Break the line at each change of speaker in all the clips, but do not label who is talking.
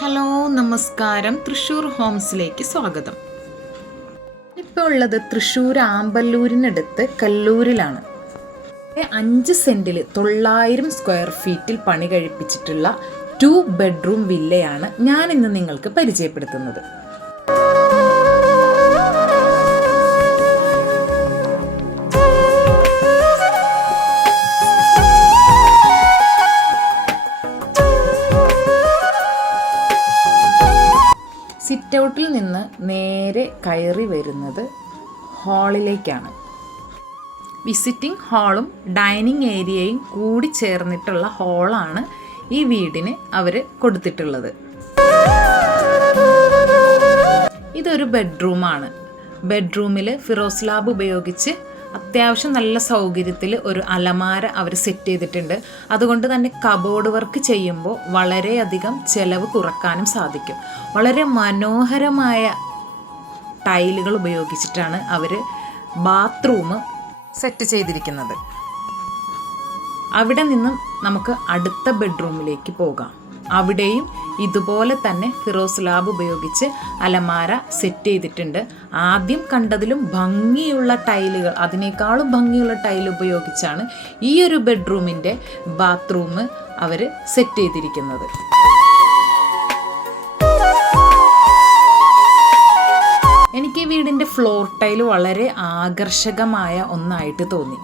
Hello നമസ്കാരം. തൃശ്ശൂർ ഹോംസിലേക്ക് സ്വാഗതം. ഇപ്പോൾ ഉള്ളത് തൃശ്ശൂർ ആമ്പല്ലൂരിനടുത്ത് കല്ലൂരിലാണ്. അഞ്ച് സെന്റിൽ തൊള്ളായിരം സ്ക്വയർ ഫീറ്റിൽ പണി കഴിപ്പിച്ചിട്ടുള്ള ടു ബെഡ്റൂം വില്ലയാണ് ഞാൻ ഇന്ന് നിങ്ങൾക്ക് പരിചയപ്പെടുത്തുന്നത്. സിറ്റ് ഔട്ടിൽ നിന്ന് നേരെ കയറി വരുന്നത് ഹാളിലേക്കാണ്. വിസിറ്റിംഗ് ഹാളും ഡൈനിങ് ഏരിയയും കൂടി ചേർന്നിട്ടുള്ള ഹാളാണ് ഈ വീടിന് അവർ കൊടുത്തിട്ടുള്ളത്. ഇതൊരു ബെഡ്റൂമാണ്. ബെഡ്റൂമിൽ ഫിറോസ് ലാബ് ഉപയോഗിച്ച് അത്യാവശ്യം നല്ല സൗകര്യത്തിൽ ഒരു അലമാര അവർ സെറ്റ് ചെയ്തിട്ടുണ്ട്. അതുകൊണ്ട് തന്നെ കബോർഡ് വർക്ക് ചെയ്യുമ്പോൾ വളരെയധികം ചിലവ് കുറക്കാനും സാധിക്കും. വളരെ മനോഹരമായ ടൈലുകൾ ഉപയോഗിച്ചിട്ടാണ് അവർ ബാത്റൂം സെറ്റ് ചെയ്തിരിക്കുന്നത്. അവിടെ നിന്നും നമുക്ക് അടുത്ത ബെഡ്റൂമിലേക്ക് പോകാം. അവിടെയും ഇതുപോലെ തന്നെ ഫിറോസ് ലാബ് ഉപയോഗിച്ച് അലമാര സെറ്റ് ചെയ്തിട്ടുണ്ട്. ആദ്യം കണ്ടതിലും ഭംഗിയുള്ള ടൈലുകൾ അതിനേക്കാളും ഭംഗിയുള്ള ടൈൽ ഉപയോഗിച്ചാണ് ഈ ഒരു ബെഡ്റൂമിന്റെ ബാത്റൂം അവർ സെറ്റ് ചെയ്തിരിക്കുന്നത്. എനിക്ക് ഈ വീടിന്റെ ഫ്ലോർ ടൈൽ വളരെ ആകർഷകമായ ഒന്നായിട്ട് തോന്നി.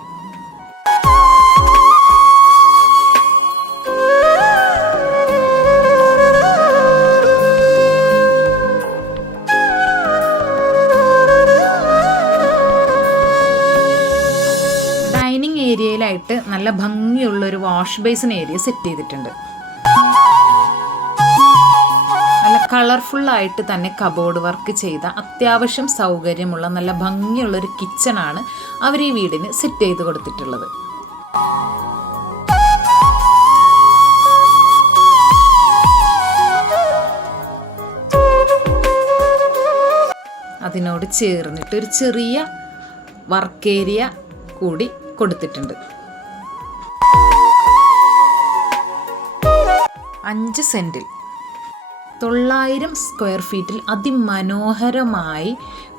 ഏരിയയിലായിട്ട് നല്ല ഭംഗിയുള്ള ഒരു വാഷ് ബേസിൻ ഏരിയ സെറ്റ് ചെയ്തിട്ടുണ്ട്. നല്ല കളർഫുള്ളായിട്ട് തന്നെ കബോർഡ് വർക്ക് ചെയ്ത അത്യാവശ്യം സൗകര്യമുള്ള നല്ല ഭംഗിയുള്ള ഒരു കിച്ചണാണ് അവർ ഈ വീടിന് സെറ്റ് ചെയ്ത് കൊടുത്തിട്ടുള്ളത്. അതിനോട് ചേർന്നിട്ട് ഒരു ചെറിയ വർക്ക് ഏരിയ കൂടി കൊടുത്തിട്ടുണ്ട്. അഞ്ച് സെന്റിൽ തൊള്ളായിരം സ്ക്വയർ ഫീറ്റിൽ അതിമനോഹരമായി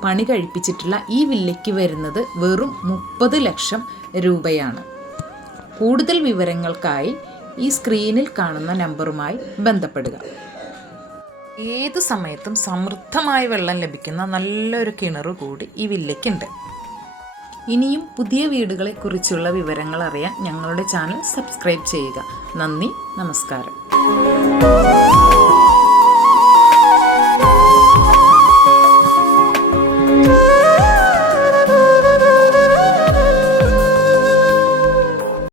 പണി കഴിപ്പിച്ചിട്ടുള്ള ഈ വില്ലയ്ക്ക് വരുന്നത് വെറും മുപ്പത് ലക്ഷം രൂപയാണ്. കൂടുതൽ വിവരങ്ങൾക്കായി ഈ സ്ക്രീനിൽ കാണുന്ന നമ്പറുമായി ബന്ധപ്പെടുക. ഏത് സമയത്തും സമൃദ്ധമായ വെള്ളം ലഭിക്കുന്ന നല്ലൊരു കിണർ കൂടി ഈ വില്ലയ്ക്കുണ്ട്. ഇനിയും പുതിയ വീടുകളെക്കുറിച്ചുള്ള വിവരങ്ങൾ അറിയാൻ ഞങ്ങളുടെ ചാനൽ സബ്സ്ക്രൈബ് ചെയ്യുക. നന്ദി നമസ്കാരം.